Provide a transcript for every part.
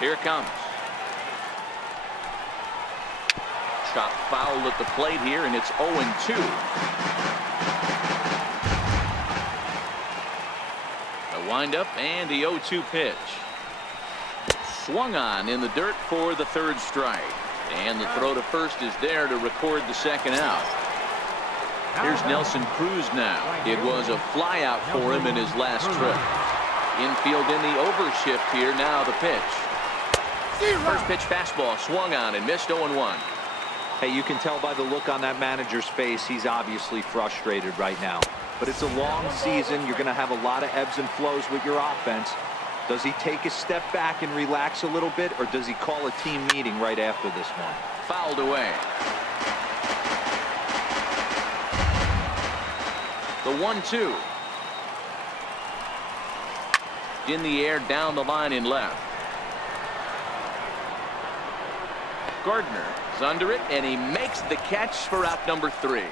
Here it comes. Chop foul at the plate here, and it's 0-2. The windup and the 0-2 pitch. Swung on in the dirt for the third strike. And the throw to first is there to record the second out. Here's Nelson Cruz now. It was a fly out for him in his last trip. Infield in the overshift here. Now the pitch. First pitch fastball swung on and missed. 0-1. Hey, you can tell by the look on that manager's face, he's obviously frustrated right now. But it's a long season. You're going to have a lot of ebbs and flows with your offense. Does he take a step back and relax a little bit, or does he call a team meeting right after this one? Fouled away. The 1-2. In the air, down the line in left. Gardner is under it, and he makes the catch for out number 3.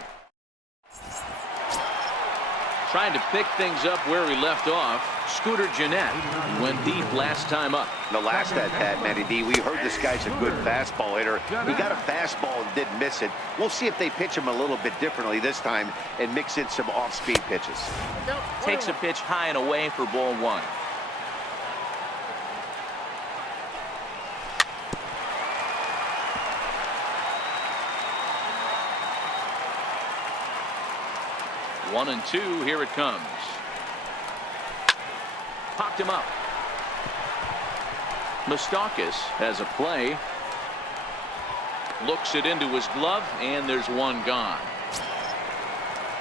Trying to pick things up where he left off. Scooter Gennett went deep last time up. The last at bat, Matty D, we heard this guy's a good fastball hitter. He got a fastball and didn't miss it. We'll see if they pitch him a little bit differently this time and mix in some off-speed pitches. Takes a pitch high and away for ball 1. One and 2. Here it comes. Popped him up. Moustakas has a play. Looks it into his glove, and there's one gone.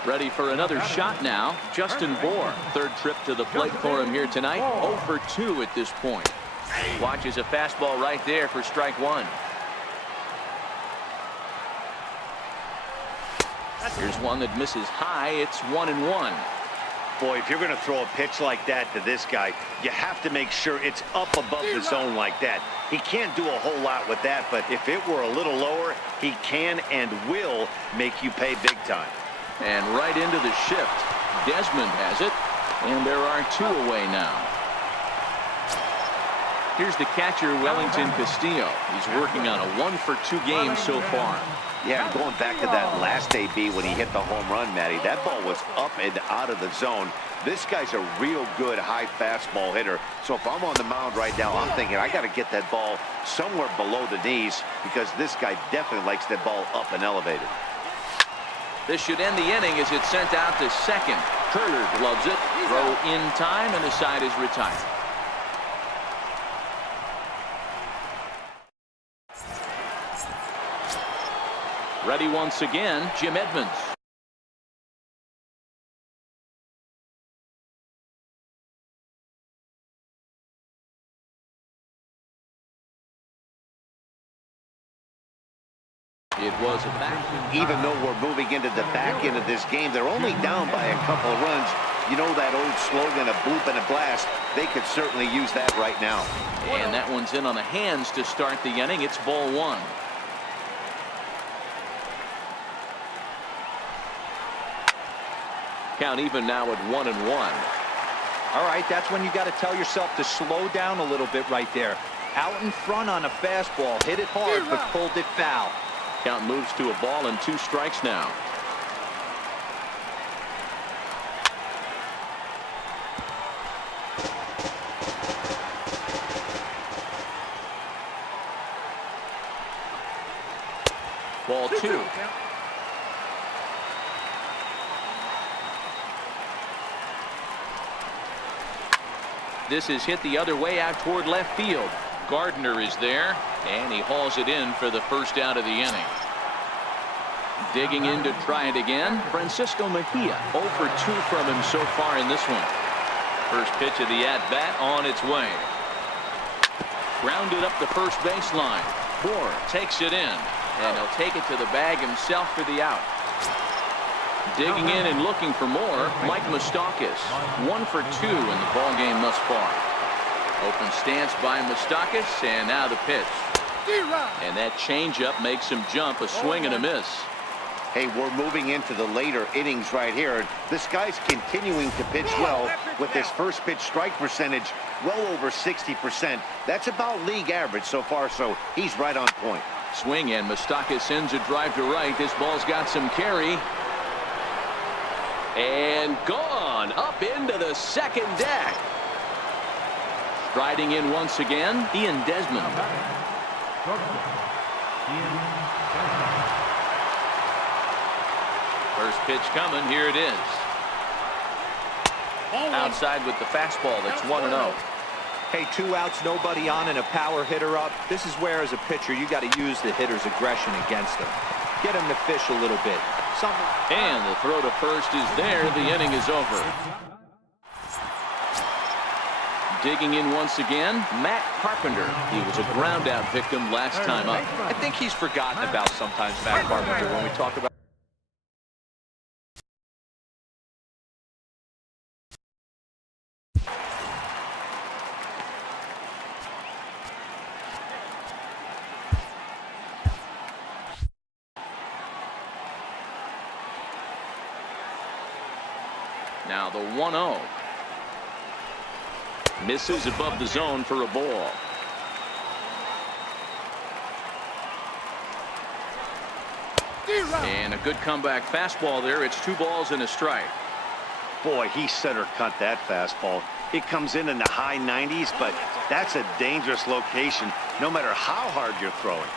Ready for another shot now. Justin Bour. Third trip to the plate for him here tonight. 0 for 2 at this point. Watches a fastball right there for strike 1. Here's one that misses high. It's 1-1. Boy, if you're going to throw a pitch like that to this guy, you have to make sure it's up above the zone like that. He can't do a whole lot with that, but if it were a little lower, he can and will make you pay big time. And right into the shift. Desmond has it, and there are 2 away now. Here's the catcher, Wellington Castillo. He's working on a 1 for 2 game so far. Yeah, going back to that last AB when he hit the home run, Matty, that ball was up and out of the zone. This guy's a real good high fastball hitter. So if I'm on the mound right now, I'm thinking I got to get that ball somewhere below the knees because this guy definitely likes that ball up and elevated. This should end the inning as it's sent out to second. Turner gloves it. Throw in time, and the side is retired. Ready once again, Jim Edmonds. It was a back. Even though we're moving into the back end of this game, they're only down by a couple of runs. You know that old slogan, a bloop and a blast. They could certainly use that right now. And that one's in on the hands to start the inning. It's ball 1. Count even now at 1-1. All right, that's when you got to tell yourself to slow down a little bit right there. Out in front on a fastball, hit it hard, but pulled it foul. Count moves to a ball and 2 strikes now. Ball 2. This is hit the other way out toward left field. Gardner is there, and he hauls it in for the first out of the inning. Digging in to try it again, Francisco Mejia. 0 for 2 from him so far in this one. First pitch of the at-bat on its way. Grounded up the first baseline. Bour takes it in, and he'll take it to the bag himself for the out. Digging in and looking for more, Mike Moustakas. 1 for 2 in the ball game thus far. Open stance by Moustakas, and now the pitch. And that changeup makes him jump, a swing and a miss. Hey, we're moving into the later innings right here. This guy's continuing to pitch well with his first pitch strike percentage well over 60%. That's about league average so far, so he's right on point. Swing, and Moustakas sends a drive to right. This ball's got some carry. And gone up into the second deck. Striding in once again, Ian Desmond. First pitch coming. Here it is. Outside with the fastball. That's 1-0. Hey, 2 outs, nobody on, and a power hitter up. This is where, as a pitcher, you got to use the hitter's aggression against him. Get him to fish a little bit. And the throw to first is there. The inning is over. Digging in once again, Matt Carpenter. He was a ground out victim last time up. I think he's forgotten about sometimes, Matt Carpenter, when we talk about. Now the 1-0. Misses above the zone for a ball. And a good comeback fastball there. It's 2 balls and a strike. Boy, he center cut that fastball. It comes in the high 90s, but that's a dangerous location no matter how hard you're throwing.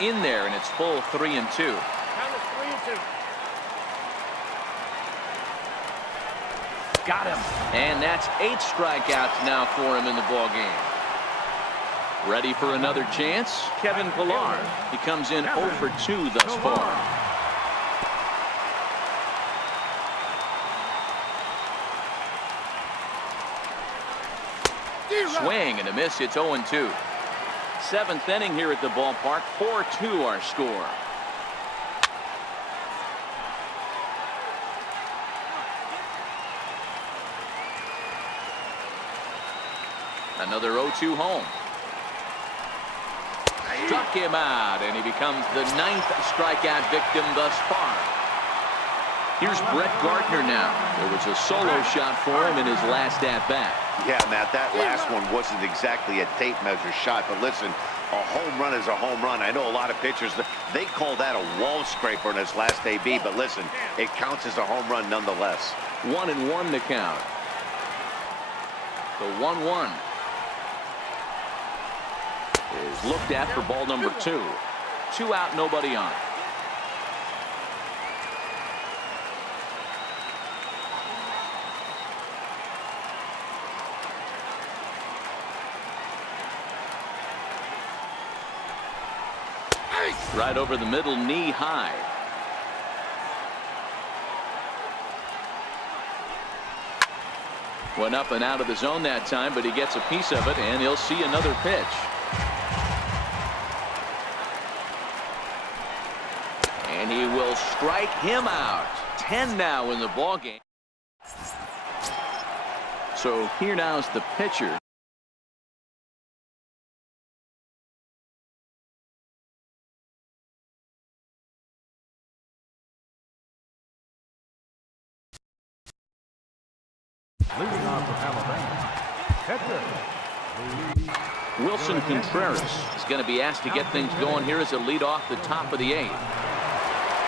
In there, and it's full 3-2. Got him. And that's 8 strikeouts now for him in the ball game. Ready for another chance? Kevin Pillar. He comes in 0 for 2 thus far. Swing and a miss. It's 0-2. 7th inning here at the ballpark. 4-2 our score. Another 0-2 home. Struck him out, and he becomes the 9th strikeout victim thus far. Here's Brett Gardner now. There was a solo shot for him in his last at-bat. Yeah, Matt, that last one wasn't exactly a tape measure shot, but listen, a home run is a home run. I know a lot of pitchers, they call that a wall scraper in his last AB, but listen, it counts as a home run nonetheless. 1-1 to count. The 1-1 is looked at for ball number 2. 2 out, nobody on. Right over the middle, knee high. Went up and out of the zone that time, but he gets a piece of it, and he'll see another pitch. And he will strike him out. 10 now in the ball game. So here now is the pitcher. Leading off for Alabama, pitcher. Wilson Contreras is going to be asked to get things going here as a lead off the top of the 8th.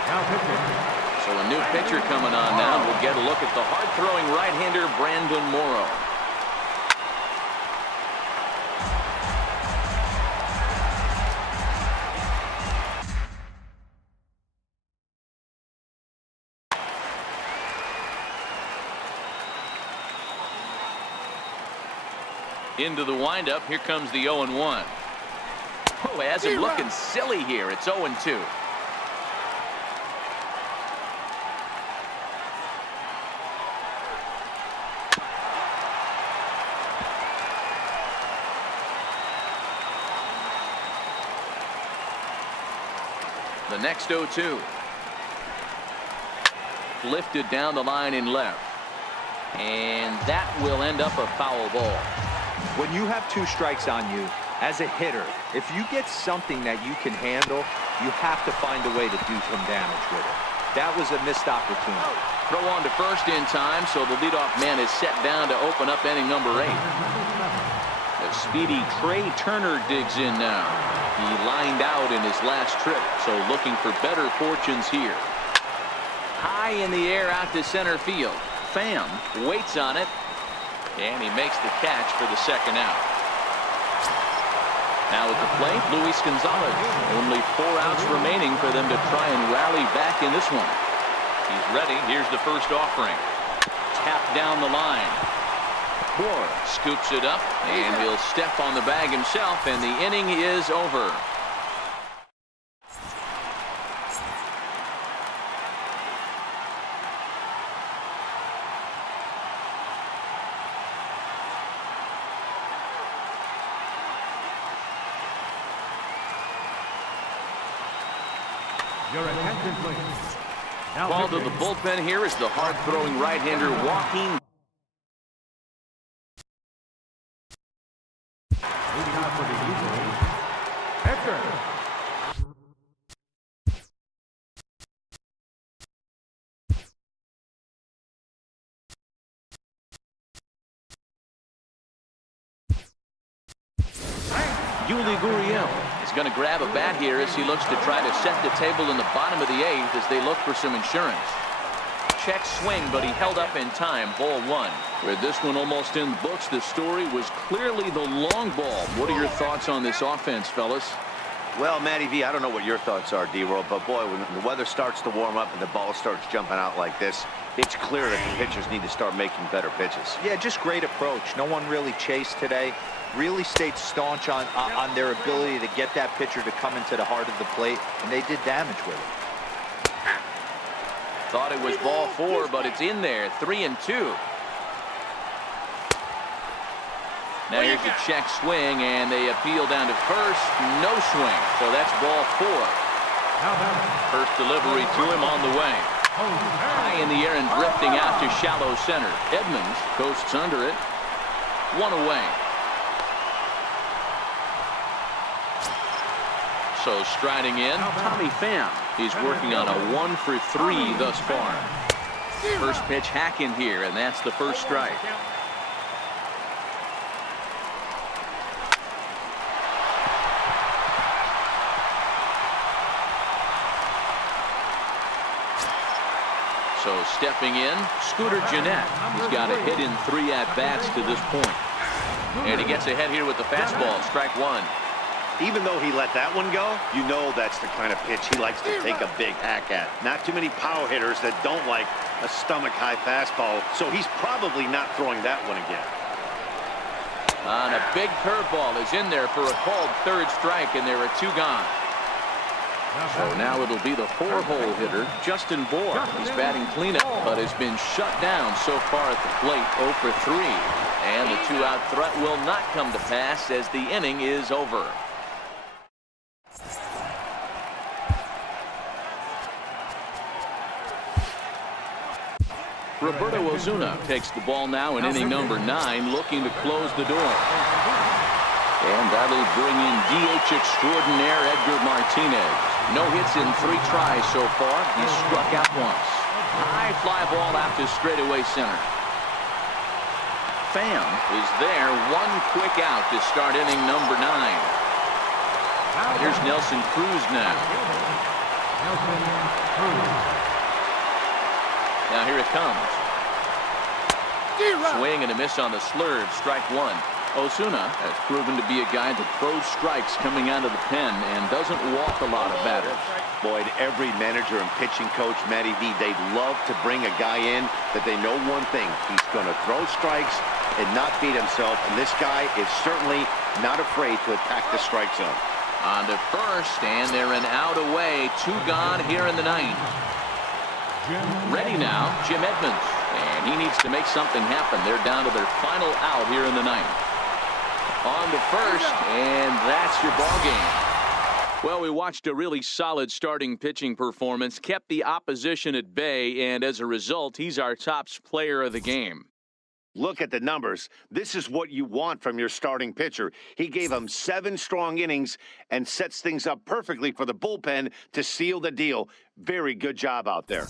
Now pitching. So a new pitcher coming on now. We'll get a look at the hard-throwing right-hander Brandon Morrow. Into the windup. Here comes the 0-1. Oh, has him looking silly here. It's 0-2. The next 0-2. Lifted down the line in left. And that will end up a foul ball. When you have 2 strikes on you, as a hitter, if you get something that you can handle, You have to find a way to do some damage with it. That was a missed opportunity. Throw on to first in time, so the leadoff man is set down to open up inning number 8. The speedy Trey Turner digs in now. He lined out in his last trip, so looking for better fortunes here. High in the air out to center field. Pham waits on it, and he makes the catch for the second out. Now at the plate, Luis Gonzalez. Only 4 outs remaining for them to try and rally back in this one. He's ready. Here's the first offering. Tap down the line. Moore scoops it up, and he'll step on the bag himself, and the inning is over. Your attention, please. Now Called to the bullpen here is the hard-throwing right-hander Joaquin. leading out for the Eagles, Hector. Yuli Gurriel is going to grab a bat here as he looks to try to set the table in the bottom of the 8th as they look for some insurance. Check swing, but he held up in time. Ball 1. With this one almost in the books, the story was clearly the long ball. What are your thoughts on this offense, fellas? Well, Matty V, I don't know what your thoughts are, D-Roll, but boy, when the weather starts to warm up and the ball starts jumping out like this, it's clear that the pitchers need to start making better pitches. Yeah, just great approach. No one really chased today. Really stayed staunch on their ability to get that pitcher to come into the heart of the plate, and they did damage with it. Thought it was ball 4, but it's in there. 3-2. Now here's a check swing, and they appeal down to first. No swing, so that's ball 4. First delivery to him on the way. High in the air and drifting out to shallow center. Edmonds coasts under it. 1 away. So striding in, Tommy Pham. He's working on a 1 for 3 thus far. First pitch hack in here, and that's the first strike. So stepping in, Scooter Gennett. He's got a hit in 3 at-bats to this point. And he gets ahead here with the fastball, strike 1. Even though he let that one go, you know that's the kind of pitch he likes to take a big hack at. Not too many power hitters that don't like a stomach-high fastball, so he's probably not throwing that one again. And a big curveball is in there for a called third strike, and there are 2 gone. So now it'll be the 4-hole hitter, Justin Bour. He's batting cleanup, but has been shut down so far at the plate, 0 for 3. And the 2-out threat will not come to pass as the inning is over. Roberto Osuna takes the ball now in inning number 9, looking to close the door. And that'll bring in DH extraordinaire Edgar Martinez. No hits in 3 tries so far. He struck out once. High fly ball out to straightaway center. Pham is there. 1 quick out to start inning number 9. Here's Nelson Cruz now. Now here it comes. Swing and a miss on the slurve. Strike 1. Osuna has proven to be a guy that throws strikes coming out of the pen and doesn't walk a lot of batters. Boyd, every manager and pitching coach, Matty V, they'd love to bring a guy in that they know one thing. He's going to throw strikes and not beat himself, and this guy is certainly not afraid to attack the strike zone. On to first, and they're an out away. 2 gone here in the 9th. Ready now, Jim Edmonds. And he needs to make something happen. They're down to their final out here in the 9th. On to first, and that's your ball game. Well, we watched a really solid starting pitching performance, kept the opposition at bay, and as a result, he's our top player of the game. Look at the numbers. This is what you want from your starting pitcher. He gave him 7 strong innings and sets things up perfectly for the bullpen to seal the deal. Very good job out there.